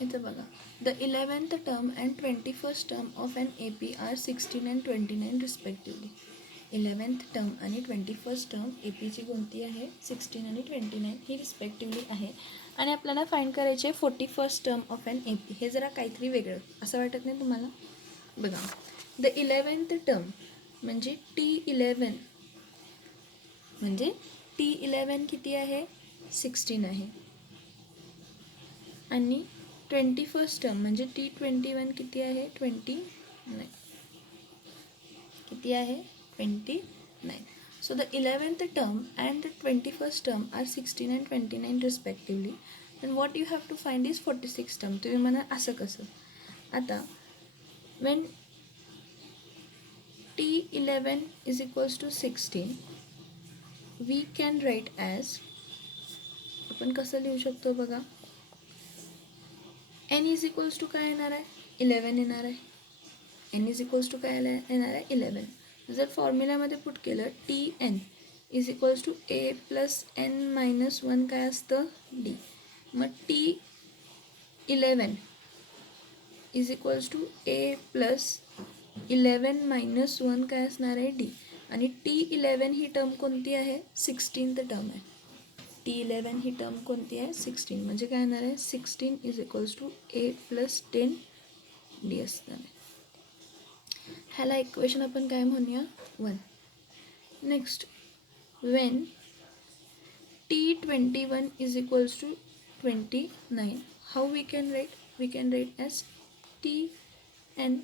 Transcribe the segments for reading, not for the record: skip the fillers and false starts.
इथं बघा, the 11th term and 21st term of an AP are 16 and 29 respectively. 11th term आणि 21st term APची कोणती आहे, 16 आणि 29 ही रिस्पेक्टिवली आहे. आणि आपल्याला फाईंड करायची आहे 41st term of an AP. हे जरा काहीतरी वेगळं असं वाटत नाही तुम्हाला? बघा, द 11th टर्म म्हणजे T11 म्हणजे T11 किती आहे, 16 आहे. आणि 21st टर्म म्हणजे T21 किती आहे, 29 किती आहे, 29. So the 11th term and the 21st term are 16 and 29 respectively. Then what you have to find is 46 term. तुम्ही म्हणा असं कसं. आता when T11 is equals to 16 we can write as, आपण कसं लिहू शकतो बघा, n इज इक्वल्स टू काय येणार आहे, 11 येणार आहे. n इज इक्वल्स टू काय येणार आहे, 11. जर फॉर्म्युल्यामध्ये पुट केलं Tn is equals to a plus n-1 काय असतं, d. मग T11 is equals to a plus 11-1 काय असणार आहे, d. आणि T11 ही टर्म कोणती आहे, 16th टर्म आहे. T11 ही टर्म कोणती आहे, 16. म्हणजे काय येणार आहे, 16 is equals to a plus 10 d असणार आहे. ह्याला इक्वेशन आपण काय म्हणूया, 1. Next, when T21 is equals to 29, how we can write, we can write as Tn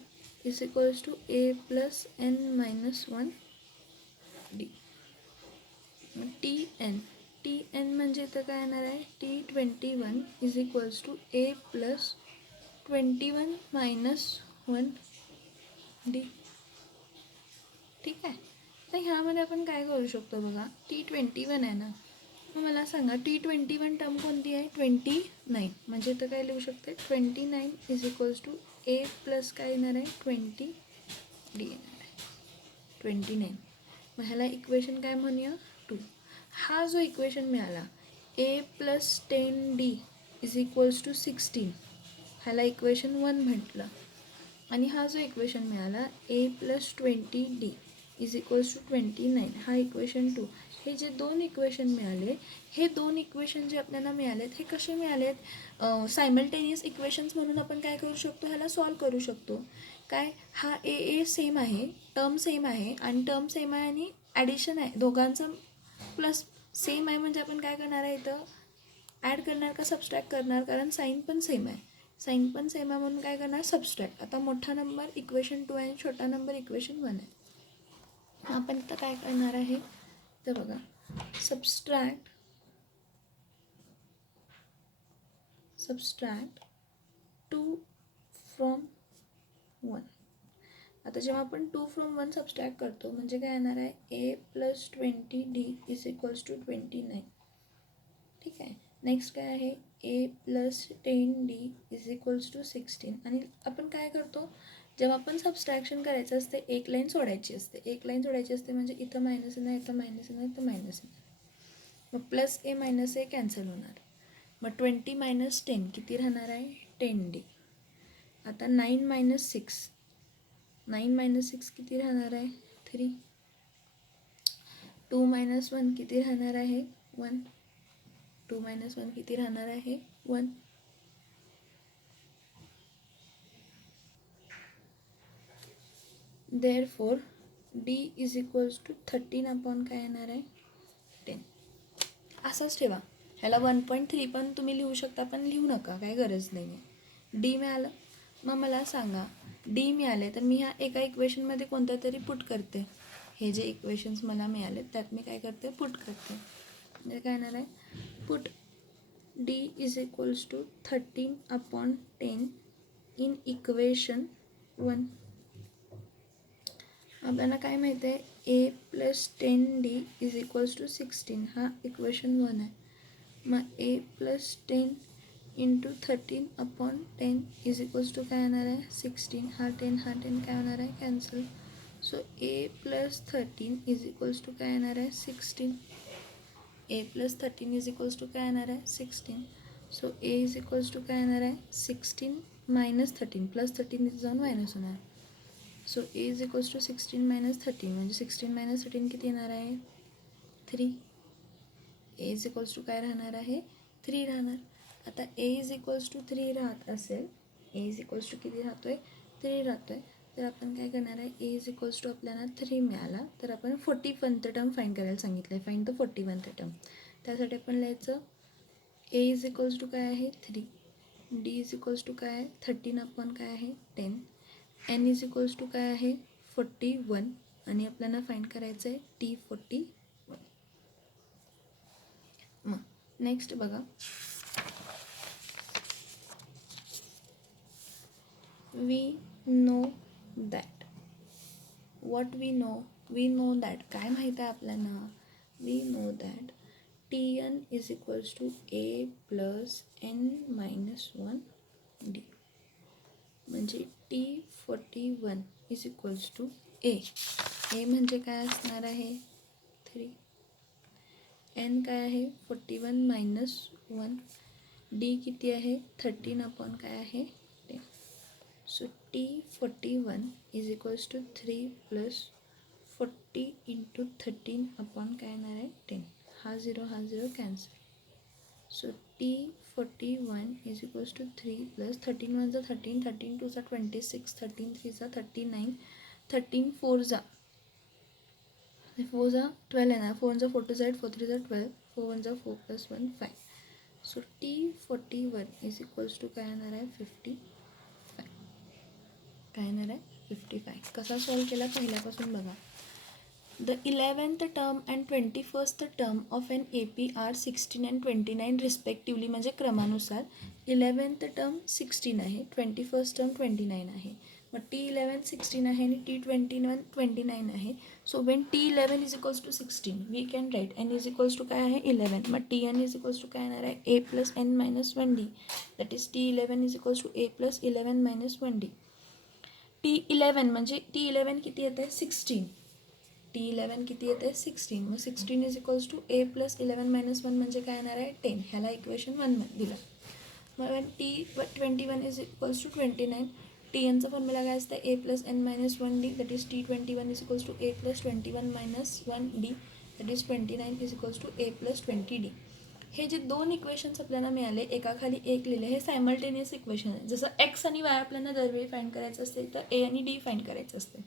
is equals to a plus n-1 d. Tn म्हणजे इथं काय येणार आहे, T21 is equals to a plus 21-1 d. ठीक आहे. तर ह्यामध्ये आपण काय करू शकतो बघा, T21 आहे ना, मग मला सांगा T21 टर्म कोणती आहे, 29. म्हणजे इथं काय लिहू शकते, 29 is equals to a plus काय येणार आहे, 20 d येणार आहे, 29. मग ह्याला इक्वेशन काय म्हणूया, 2. हा जो इक्वेशन मिळाला a plus 10d is equals to 16, ह्याला इक्वेशन 1 म्हटलं. आणि हा जो इक्वेशन मिळाला a plus 20d is equals to 29, हा इक्वेशन 2. हे जे दोन इक्वेशन मिळाले, हे दोन इक्वेशन जे आपल्याला मिळालेत हे कसे मिळालेत, सायमल्टेनियस इक्वेशन्स म्हणून आपण काय करू शकतो, ह्याला सॉल्व करू शकतो. काय, हा a सेम आहे, टर्म सेम आहे आणि टर्म सेम आहे आणि ॲडिशन आहे, दोघांचं प्लस सेम आहे. म्हणजे आपण काय करणार आहे, इथं ॲड करणार का सबस्ट्रॅक्ट करणार, कारण साईन पण सेम आहे. साईन पण सेम आहे म्हणून काय करणार, सबस्ट्रॅक्ट. आता मोठा नंबर इक्वेशन 2 आहे, छोटा नंबर इक्वेशन 1 आहे. आपण इथं काय करणार आहे, तर बघा, सबस्ट्रॅक्ट 2 फ्रॉम 1. आता जेव्हा आपण 2 फ्रॉम 1 सबस्ट्रॅक्ट करतो म्हणजे काय येणार आहे, a plus 20d is equals to 29. ठीक आहे. नेक्स्ट काय आहे, a plus 10d is equals to 16. आणि आपण काय करतो, जेव्हा आपण सबस्ट्रॅक्शन करायचं असते एक लाईन सोडायची असते, म्हणजे इथं मायनस येणार, इथं मायनस येणार, इथं मायनस येणार. मग plus a minus a cancel होणार. मग 20 मायनस 10 किती राहणार आहे, 10d. आता 9 मायनस 6 किती राहणार आहे, 3. 2 मायनस 1 किती राहणार आहे, 1. 2 मायनस 1 किती राहणार आहे, 1. Therefore d is equals to 13 upon काय येणार आहे, 10. असंच ठेवा. ह्याला 1.3 पण तुम्ही लिहू शकता, पण लिहू नका, काय गरज नाही आहे. d मिळालं. मग मला सांगा, d मिळाले तर मी ह्या एका इक्वेशनमध्ये कोणत्या तरी पुट करते. हे जे इक्वेशन्स मला मिळाले त्यात मी काय करते, पुट करते. म्हणजे काय येणार आहे, put d is equals to 13 upon 10 in equation 1. आपल्याला काय माहिती आहे, a plus 10d is equals to 16, हा इक्वेशन 1 आहे. मग a plus 10 into 13 upon 10 is equals to काय येणार आहे, 16. हा 10 काय होणार आहे, cancel. So a plus 13 is equals to काय येणार आहे, 16. a plus 13 is equals to काय येणार आहे, 16. So A is equals to काय येणार आहे 16 मायनस 13 प्लस 13 इथे जाऊन मायनस होणार. So A is equals to 16 minus 13 म्हणजे 16 मायनस 13 किती येणार आहे 3. ए इज इक्वल्स टू काय राहणार आहे 3 राहणार. आता ए इज इक्वल्स टू 3 राहत असेल, ए इज इक्वल्स टू किती राहतो आहे 3 राहतो आहे, तर आपण काय करणार आहे ए इज इक्वल्स टू आपल्याला 3 मिळाला तर आपण 41th टर्म फाईंड करायला सांगितलं आहे. Find the 41th term. त्यासाठी आपण लिहायचं ए इज इक्वल्स टू काय आहे 3, डी इज इक्वल्स टू काय आहे 13 अपॉन काय आहे 10, एन इज इक्वल्स टू काय आहे 41 आणि आपल्याला फाईंड करायचं आहे T41. मग नेक्स्ट बघा, we know that. What we know that काय माहीत आहे आपल्याला, we know that Tn is equals to A plus N minus 1 D. म्हणजे T41 is equals to A. A म्हणजे काय असणार आहे 3, एन काय आहे 41 मायनस 1, डी किती आहे 13 अपॉन काय आहे 10. So T41 is equals to 3 plus 40 into 13 upon काय येणार आहे 10. हा 0 cancel. So T41 is equals to 3 plus 13 1 जा 13, 13 2 जा 26, 13 3 जा 39, 13 4 जा 4 जा 12 येणार, 4 जा 4 टू जा 8, 4 3 जा 12, 4 1 जा 4 plus 1 5. So T41 is equals to काय येणार आहे 55. काय येणार आहे 55. कसा सॉल्व केला पहिल्यापासून बघा. The 11th term and 21st term of an AP are 16 and 29 respectively. म्हणजे क्रमानुसार 11th term 16 आहे, 21st term 29 आहे. मग T11 16 आहे आणि T21 29 आहे. So when T11 is equals to 16 we can write N is equals to काय आहे 11. मग Tn इज इक्वल्स टू काय येणार आहे a plus N minus 1 d. That is T11 is equals to A plus 11 minus 1 d. T11 म्हणजे T11 किती येत आहे 16. T11 किती येते 16. मग 16 is equals to A plus 11 minus 1 म्हणजे काय येणार आहे 10. ह्याला इक्वेशन 1 दिलं. मग T21 इज इक्वल्स टू 29. Tnचा फॉर्म्युला काय असतं a plus N minus 1 d. That is T21 is equals to A plus 21 minus 1 d. That is 29 is equals to A plus 20 d. हे जे दोन इक्वेशन्स आपल्याला मिळाले एकाखाली एक लिहिले हे सायमल्टेनियस इक्वेशन आहे. जसं एक्स आणि वाय आपल्याला दरवेळी फाईंड करायचं असते तर ए आणि डी फाईंड करायचं असते.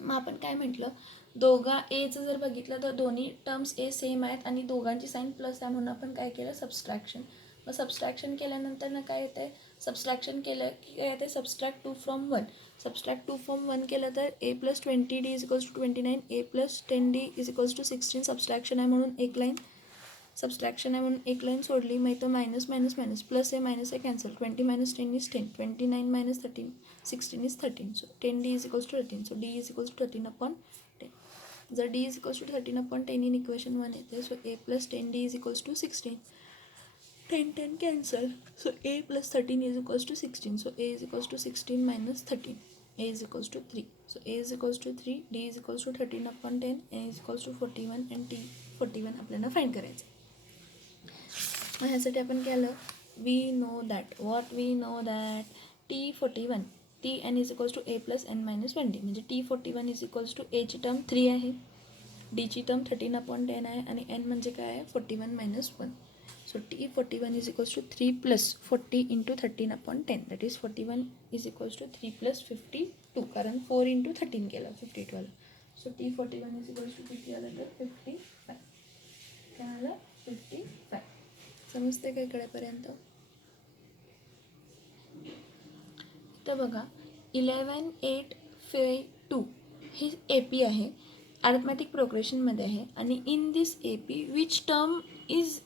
मग आपण काय म्हटलं दोघा एचं जर बघितलं तर दोन्ही टर्म्स ए सेम आहेत आणि दोघांची साईन प्लस आहे म्हणून आपण काय केलं सबस्ट्रॅक्शन. मग सबस्ट्रॅक्शन केल्यानंतर ना काय येतं आहे सबस्ट्रॅक्शन केलं की काय येतं सबस्ट्रॅक्ट 2 फ्रॉम 1. सबस्ट्रॅक्ट 2 फ्रॉम 1 केलं तर a plus 20 d is equals to 29, a plus 10 D is equals to 16. Subtraction आहे म्हणून एक लाईन सोडली. मग इथं मायनस मायनस मायनस प्लस आहे मायनस आहे cancel. 20 minus 10 is 10, 29 minus 13 16 is 13. So 10 D is equals to 13. So d is equals to 13 upon 10. जर d is equals to 13 upon 10 in equation 1 येते. So A plus 10 D is equals to 16, 10 cancel. So A plus 13 is equals to 16. So A is equals to 16 minus 13, A is equals to 3. So A is equals to 3, D is equals to 13 upon 10, A is equals to 41 and T41 आपल्याला find करायचं. मग ह्यासाठी आपण केलं we know that. What we know that T41 Tn is equals to A plus N minus 1 D. म्हणजे T41 is equals to एची term 3 आहे, डीची term 13 upon 10 आहे आणि एन म्हणजे काय आहे 41 minus 1. So T41 is equals to 3 plus 40 into 13 upon 10. That is 41 is equals to 3 plus 52 कारण 4 into 13 केलं 52 आलं. So T41 is equals to किती आलं तर 55. काय आलं 55. समजते काय कडेपर्यंत. तर बघा 11 8 5 2 हे ए पी आहे अरिथमॅटिक प्रोग्रेशनमध्ये आहे आणि in this A P which term is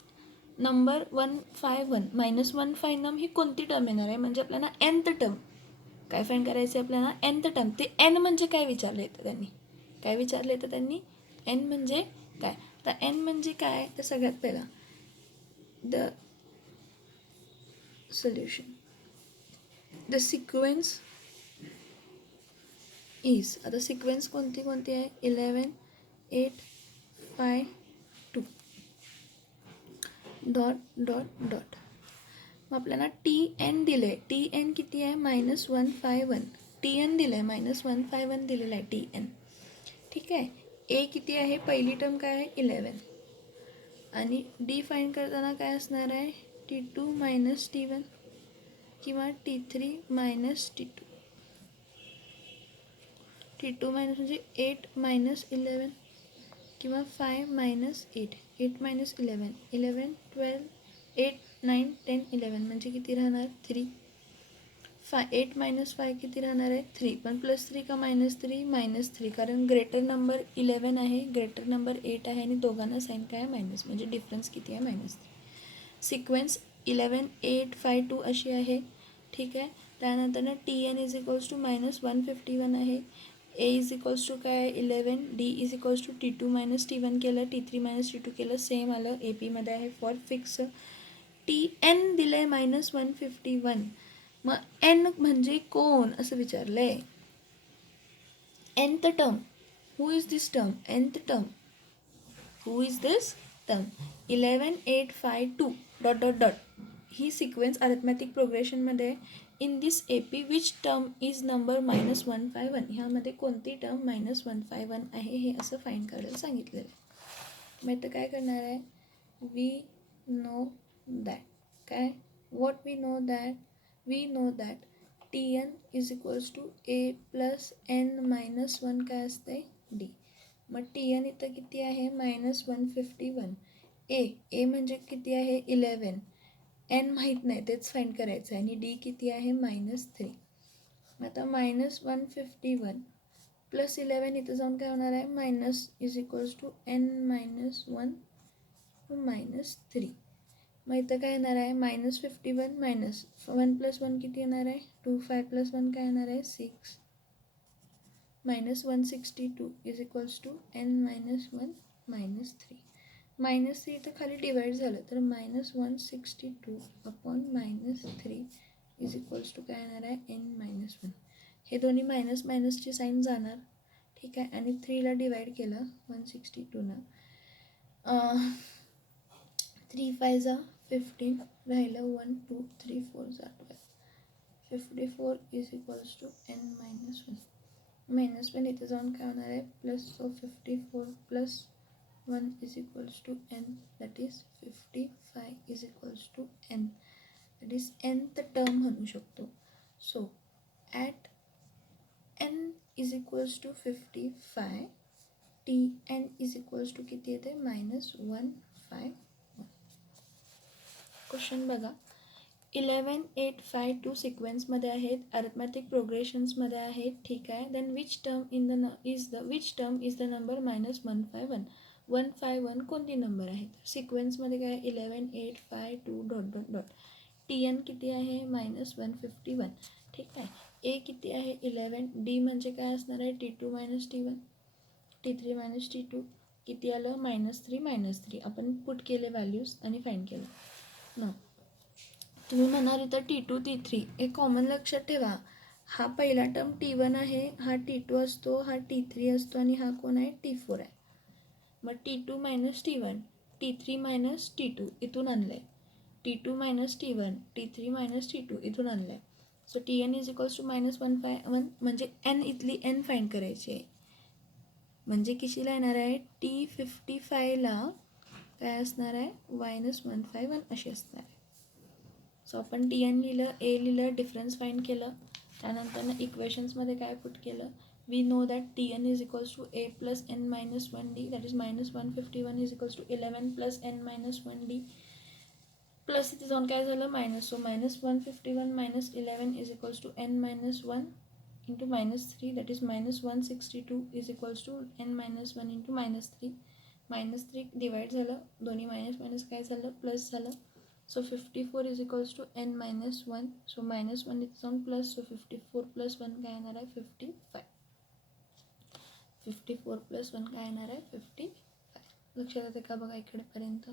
number 151 minus 151 ही कोणती टर्म येणार आहे म्हणजे आपल्याला nth टर्म काय फाईंड करायचं आहे आपल्याला nth टर्म. ते n म्हणजे काय विचारलं येतं त्यांनी n म्हणजे काय. तर n म्हणजे काय तर सगळ्यात पहिला the solution. The sequence is आता सिक्वेन्स कोणती आहे 11 8 5 2 डॉट डॉट डॉट. मग आपल्याला TN दिलं आहे. TN किती आहे? -151. TN दिलं आहे, -151 दिलेलं आहे TN. ठीक आहे. A किती आहे? पहिली टर्म काय आहे? 11. आणि D फाईंड करताना काय असणार आहे? T2 - T1 किंवा T3 - T2. T2 मायनस म्हणजे 8 - 11 किंवा 5 - 8. 8 - 11. 11, 12, 8, 9, 10, 11 म्हणजे किती राहणार? 3. 8 - 5 किती राहणार आहे? 3. पण +3 का -3? -3, कारण ग्रेटर नंबर 11 आहे, ग्रेटर नंबर 8 आहे आणि दोघांना साईन काय आहे? मायनस, म्हणजे डिफरन्स किती आहे? -3. सिक्वेन्स 11, 8, 5, 2 अशी आहे. ठीक आहे. त्यानंतर TN = -151 आहे. A = काय आहे? 11. D = T2 - T1 केलं, T3 - T2 केलं, सेम आलं. AP आहे फॉर फिक्स. TN दिलं आहे -151. मग N म्हणजे कोण असं विचारलं आहे. nth term. Who is this term? nth term. Who is this term? 11, 8, 5, 2 ... ही सिक्वेन्स अरिथमॅटिक प्रोग्रेशनमध्ये in this AP which term is number -151. ह्यामध्ये कोणती टर्म -151 आहे हे असं फाईंड करायला सांगितलेलं आहे. मग इथं काय करणार आहे? We know that. काय? What we know that? We know that TN = A + N - 1 काय असते? D. मग TN इथं किती आहे? -151. A म्हणजे किती आहे? 11. N माहीत नाही, तेच फाईंड करायचं आहे. आणि D किती आहे? -3. मग आता -151 + 11 इथं जाऊन काय होणार आहे? Minus = N - 1 -3. मग इथं काय येणार आहे? -51 -1 + 1 किती येणार आहे? 2. 5 + 1 काय येणार आहे? 6. -162 = N - 1 -3. -3 इथं खाली डिवाईड झालं तर -162 अपॉन -3 = काय येणार आहे? N - 1. हे दोन्ही मायनस मायनसची साईन जाणार. ठीक आहे. आणि 3ला डिवाईड केलं 162नं. 3 × 5 = 15. राहिलं 1, 2, 3, 4 = 12. 54 = N - 1. -1 इथे जाऊन काय होणार आहे? Plus. So 54 + 1 = N, that is 55 = N, that is nth term म्हणू शकतो. सो ॲट N = 55, TN = किती येते? -151. क्वेश्चन बघा. 11, 8, 5, 2 सिक्वेन्समध्ये आहेत, अरिथमॅटिक प्रोग्रेशन्समध्ये आहेत. ठीक आहे. Then which term is the number -151. 151 कोणती नंबर आहे? सिक्वेन्समध्ये काय? 11, 8, 5, 2 ... TN किती आहे? -151. ठीक आहे. A किती आहे? 11. D म्हणजे काय असणार आहे? T2 - T1, T3 - T2. किती आलं? -3 -3. आपण पुट केले व्हॅल्यूज आणि फाईंड केलं. ना तुम्ही म्हणाल इथं T2 T3 हे कॉमन लक्षात ठेवा. हा पहिला टर्म T1 आहे, हा T2 असतो, हा T3 असतो आणि हा कोण आहे? T4 आहे. मग T2 - T1, T3 - T2 इथून आणलं आहे. T2 - T1, T3 - T2 इथून आणलं आहे. सो TN = -151 म्हणजे N इथली N फाईंड करायची आहे. म्हणजे कितीला येणार आहे? T55ला काय असणार आहे? -151 अशी असणार आहे. सो आपण TN लिहिलं, A लिहिलं, डिफरन्स फाईंड केलं. त्यानंतर इक्वेशन्समध्ये काय पुट केलं? We know that TN = A + N - 1D, that is -151 = 11 + N - 1D. Plus इथे जाऊन काय झालं? Minus. So -151 - 11 = N - 1 × -3, that is -162 = N - 1 × -3. -3 divide झालं, दोन्ही मायनस मायनस काय झालं? प्लस झालं. So 54 = N - 1. सो -1 इथे जाऊन प्लस. सो 54 + 1 काय येणार आहे? 55. 54 + 1 काय येणार आहे? 55. लक्षात येते का बघा इकडेपर्यंत?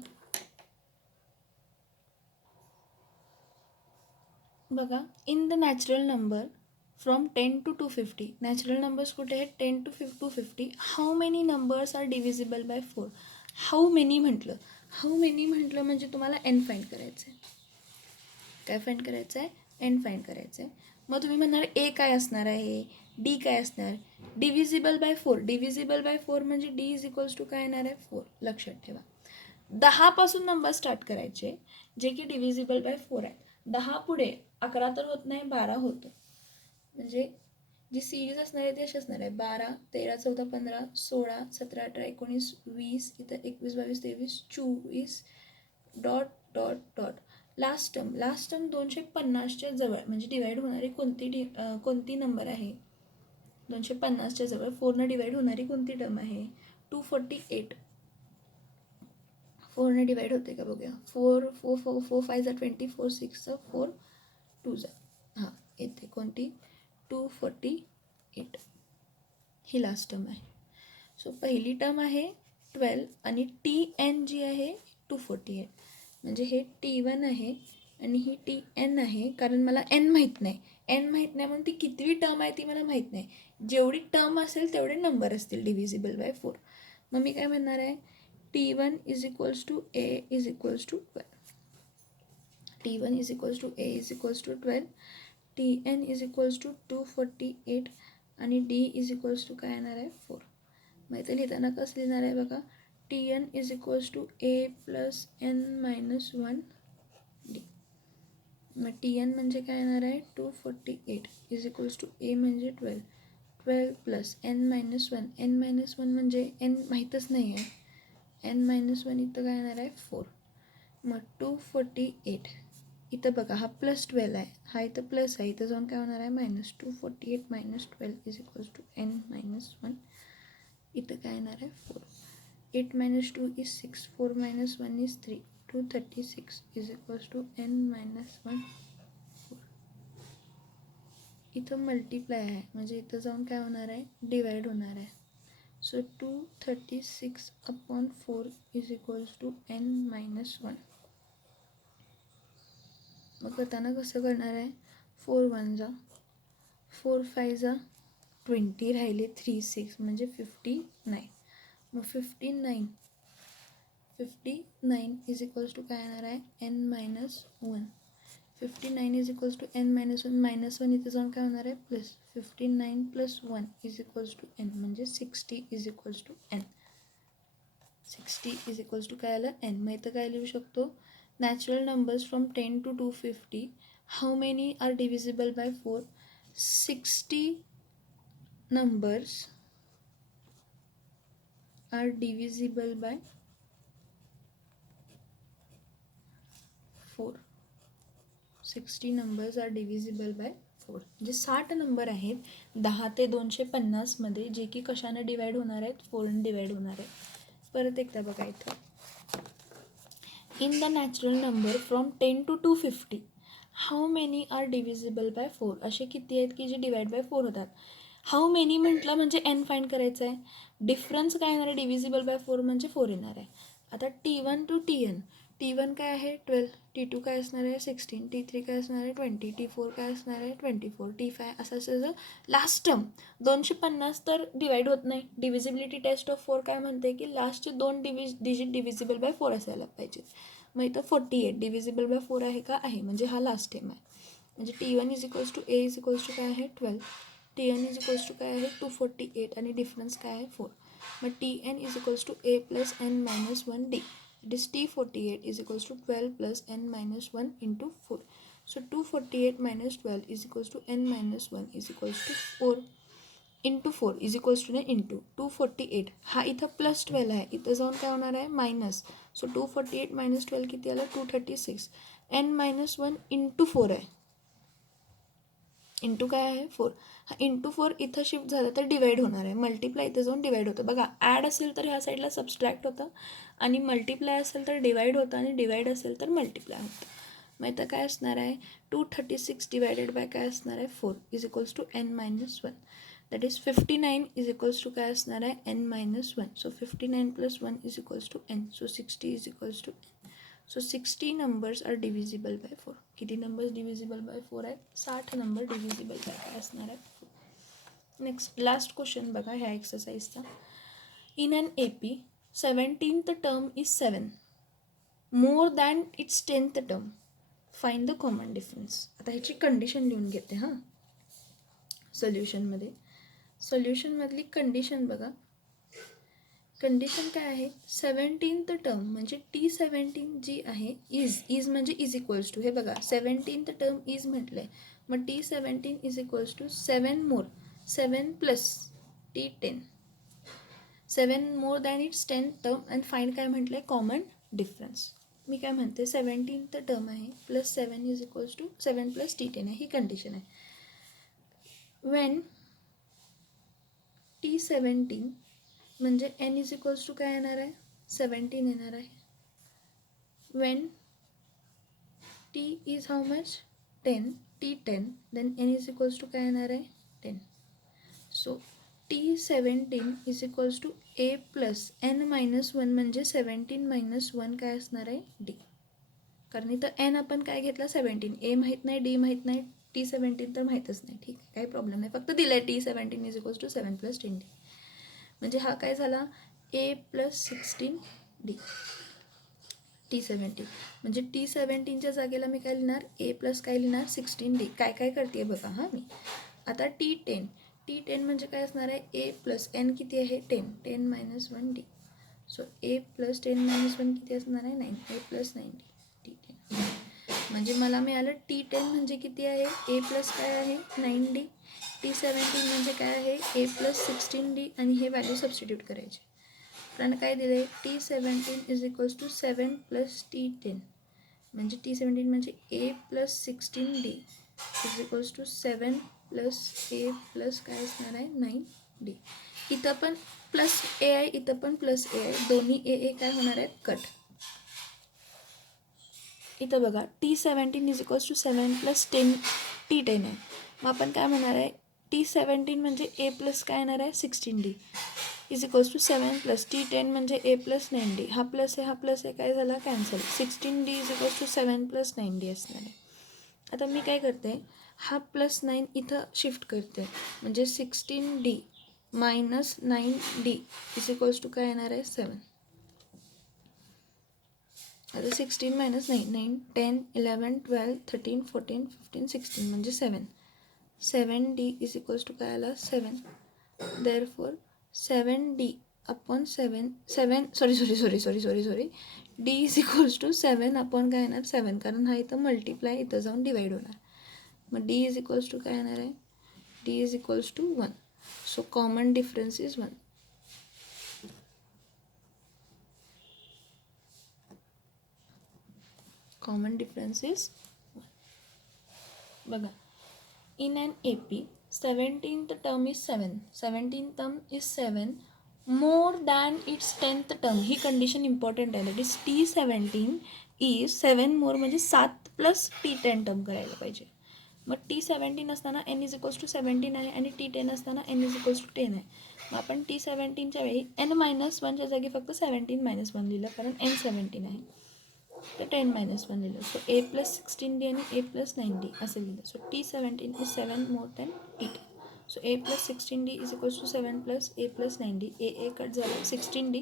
बघा, in the natural number from 10 to 250, natural numbers कुठे आहेत? 10 to 250. How many numbers are divisible by 4? How many म्हटलं म्हणजे तुम्हाला N फाईंड करायचं आहे. काय फाईंड करायचं आहे, एन फाईंड करायचं आहे. मग तुम्ही म्हणणार ए काय असणार आहे, डी काय असणार, डिव्हिजिबल बाय 4. डिव्हिजिबल बाय 4 म्हणजे डी इज इक्वल्स टू काय येणार आहे, 4. लक्षात ठेवा. 10 नंबर स्टार्ट करायचे जे की डिव्हिजिबल बाय 4 आहे. 10 पुढे 11 तर होत नाही, 12 होतं. म्हणजे जी सिरीज असणार आहे ती अशी असणार आहे, 12, 13, 14, 15, 16, 17, 18, 19, 20, इथं 21, 22, 23, 24, dot dot dot. Last term 250च्या जवळ म्हणजे डिवाईड होणारी कोणती नंबर आहे, 250च्या जवळ 4ने डिवाईड होणारी कोणती टर्म आहे, 248. 4ने डिवाईड होते का बघूया. 4 4 4 4 5 जा 20, 4 6 जा 4 2 जा, हां येते कोणती, 248. ही लास्ट टर्म आहे. सो पहिली टर्म आहे 12 आणि TN जी आहे 248. म्हणजे हे T1 आहे आणि ही TN आहे, कारण मला N माहीत नाही. N माहीत नाही म्हणून ती कितवी टर्म आहे ती मला माहीत नाही. जेवढी टर्म असेल तेवढे नंबर असतील डिव्हिजिबल बाय 4. मग मी काय म्हणणार आहे, T1 is equals to A is equals to 12. T1 is equals to A is equals to 12. TN is equals to 248 आणि D इज इक्वल्स टू काय येणार आहे, 4. मग इथे लिहिताना कसं लिहिणार आहे बघा, TN is equals to A plus N minus 1 D. मग TN म्हणजे काय येणार आहे, 248 इज इक्वल्स टू A म्हणजे 12. 12 plus N minus 1. N minus 1 म्हणजे N माहीतच नाही आहे. N मायनस 1 इथं काय येणार आहे, 4. मग 248 इथं बघा हा प्लस 12 आहे, हा इथं प्लस आहे, इथं जाऊन काय होणार आहे, minus. 248 minus 12 is equals to N minus 1. इथं काय येणार आहे, 4. 8 minus 2 is 6. 4 minus 1 is 3. 236 is equals to N minus 1. 4. इथं मल्टिप्लाय आहे म्हणजे इथं जाऊन काय होणार आहे, डिवाईड होणार आहे. So 236 upon 4 is equals to N minus 1. मग करताना कसं करणार आहे, 4 1 जा 4 5 जा 20 राहिले 3 6 म्हणजे 59. मग 59 इज इक्वल्स टू काय येणार आहे, N minus 1. 59 is equals to N minus 1. Minus 1 इथे जाऊन काय होणार आहे, plus. 59 plus 1 is equals to N म्हणजे 60 is equals to N. 60 is equals to काय आलं, N. मग इथं काय लिहू शकतो, natural numbers from 10 to 250 how many are divisible by 4. 60 numbers are divisible by 4. 60 numbers are divisible by 4. जे 60 number आहेत 10 ते 250 मध्ये, जे की कशाने डिवाईड होणार आहेत, 4ने डिवाईड होणार आहेत. परत एकदा बघा इथं, in the natural number from 10 to 250 how many are divisible by 4. असे किती आहेत की जे डिवाईड बाय 4 होतात. हाऊ मेनी म्हटलं म्हणजे N फाईंड करायचं आहे. डिफरन्स काय येणार आहे, डिव्हिजिबल बाय 4 म्हणजे 4 येणार आहे. आता T1 टू TN. T1 काय आहे, 12. T2 काय असणार आहे, 16. T3 काय असणार आहे, 20. T4 काय असणार आहे, 24. T5 असं असं. लास्ट टर्म 250 तर डिवाईड होत नाही. डिव्हिजिबिलिटी टेस्ट ऑफ 4 काय म्हणते की लास्टचे 2 डिजिट डिव्हिजिबल बाय 4 असायला पाहिजेत. मग इथं 48 डिव्हिजिबल बाय 4 आहे का, आहे. म्हणजे हा लास्ट टाईम आहे. म्हणजे T1 is equals to A is equals to काय आहे, 12. TN इज इक्वल्स टू काय आहे, 248 आणि डिफरन्स काय आहे, 4. मग TN is equals to A plus N minus 1 D. It is T48 is equals to 12 plus N minus 1 into 4. So 248 minus 12 is equals to N minus 1 is equals to 4 into 4 is equals to into 248. हा इथं plus 12 आहे, इथं जाऊन काय होणार आहे, minus. So 248 minus 12 किती आलं, 236. N मायनस 1 इंटू 4 आहे, इंटू काय आहे, 4. हा इंटू 4 इथं शिफ्ट झालं तर डिवाईड होणार आहे. मल्टिप्लाय इथं जाऊन डिवाईड होतं. बघा, ॲड असेल तर ह्या साईडला सबस्ट्रॅक्ट होतं आणि मल्टिप्लाय असेल तर डिवाईड होतं आणि डिवाईड असेल तर मल्टिप्लाय होतं. मग इथं काय असणार आहे, 236 डिवायडेड बाय काय असणार आहे, 4 is equals to N minus 1. That is 59 is equals to काय असणार आहे, N minus 1. So 59 plus 1 is equals to N. So 60 is equals to N. So 60 numbers are divisible by 4. किती नंबर्स डिव्हिजिबल बाय 4 आहेत, 60 number divisible by काय असणार आहे. Next last question बघा ह्या एक्सरसाइजचा. In an AP 17th term is 7 more than it's 10th term. Find the common difference. आता ह्याची कंडिशन लिहून घेते हां सोल्युशनमध्ये. सोल्युशनमधली कंडिशन बघा. कंडिशन काय आहे, 17th टर्म म्हणजे T17 जी आहे इज म्हणजे इज इक्वल्स टू, हे बघा 17th टर्म इज म्हटलं आहे, मग T17 is equals to 7 more 7 plus T10, 7 more than it's 10 term and find काय म्हटलं आहे कॉमन डिफरन्स. मी काय म्हणते 17th टर्म आहे plus 7 is equals to 7 plus T10 आहे, ही कंडिशन आहे. वेन T17 म्हणजे n इज इक्वल्स टू काय येणार आहे 17 येणार आहे. When T is how much 10 T10 then n is equals to काय येणार आहे 10. So T17 is equals to a plus n minus 1 म्हणजे 17 मायनस 1 काय असणार आहे d. कारण इथं n आपण काय घेतला 17, a माहीत नाही d माहीत नाही T17 तर माहीतच नाही. ठीक आहे, काही प्रॉब्लेम नाही, फक्त दिलं आहे T17 is equals to 7 plus 10d. म्हणजे हा काय झाला a प्लस 16d. T17 म्हणजे T17च्या जागेला मी काय लिहिणार a प्लस काय लिहिणार 16d. काय काय करते बघा हां मी. आता T10 म्हणजे काय असणार आहे a प्लस n किती आहे 10 minus 1d. So a plus 10 minus 1 किती असणार आहे 9, a प्लस 9d. T10 म्हणजे मला मिळालं T10 म्हणजे किती आहे a प्लस काय आहे 9d. T17 म्हणजे काय आहे a प्लस 16d आणि हे व्हॅल्यू सबस्टिट्यूट करायचे. कारण काय दिलं आहे T17 is equals to 7 plus T10 म्हणजे T17 म्हणजे a plus 16d is equals to 7 plus a plus काय असणार आहे 9d. इथं पण प्लस a आहे, इथं पण प्लस a आहे, दोन्ही a काय होणार आहेत कट. इथं बघा T17 is equals to 7 plus T10 आहे. मग आपण काय म्हणणार आहे T17 म्हणजे a प्लस काय येणार आहे 16d is equals to 7 plus T10 म्हणजे a प्लस 9d. हा प्लस आहे काय झाला cancel. 16d is equals to 7 plus 9d असणार आहे. आता मी काय करते हा प्लस 9 इथं शिफ्ट करते म्हणजे 16d minus 9d is equals to काय येणार आहे 7. आता 16 मायनस 9 10 11 12 13 14 15 16 म्हणजे 7d इज इक्वल्स टू काय आला 7. Therefore 7d upon 7 sorry d is equals to 7 upon काय येणार 7, कारण हा इथं मल्टिप्लाय इथं जाऊन डिवाईड होणार. मग d इज इक्वल्स टू काय येणार आहे d is equals to 1. So common difference is 1. Common difference is 1. बघा in an AP 17th term is 7, 17th term is 7 more than its 10th term. He condition important आहे. That is T17 is 7 मोर म्हणजे 7 plus T10 term करायला पाहिजे. मग T17 असताना n is equals to 17 आहे आणि T10 असताना n इज इक्वल्स टू 10 आहे. मग आपण T17च्या वेळी n मायनस 1च्या जागी फक्त 17 मायनस 1 लिहिलं कारण n 17 आहे, तर 10 मायनस 1 लिहिलं. सो a प्लस 16d आणि a प्लस 9d असं लिहिलं. So T17 is 7 more than T10. So a plus 16d is equals to 7 plus a plus 9d. a cut झालं 16d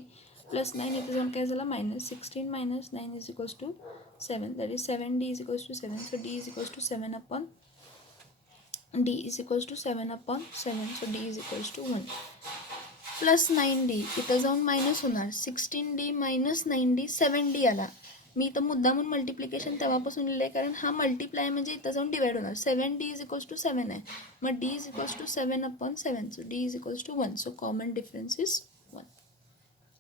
प्लस 9 इथे जाऊन काय झालं minus 16 minus 9 is equals to 7, that is 7d is equals to 7. So d is equals to 7 upon d is equals to 7 upon 7. So d is equals to 1 plus 9d इथं जाऊन minus होणार 16d minus 9d 7d आला. मी इथं मुद्दामून multiplication तेव्हापासून लिहिलं आहे कारण हा मल्टिप्लाय म्हणजे इथं जाऊन डिवाईड होणार. 7d इज इक्वल्स टू 7 आहे, मग d is equals to 7 upon 7. So d is equals to 1. So common difference is 1.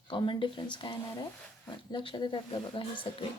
Common difference काय येणार आहे 1. लक्षात येतात का बघा हे सगळे.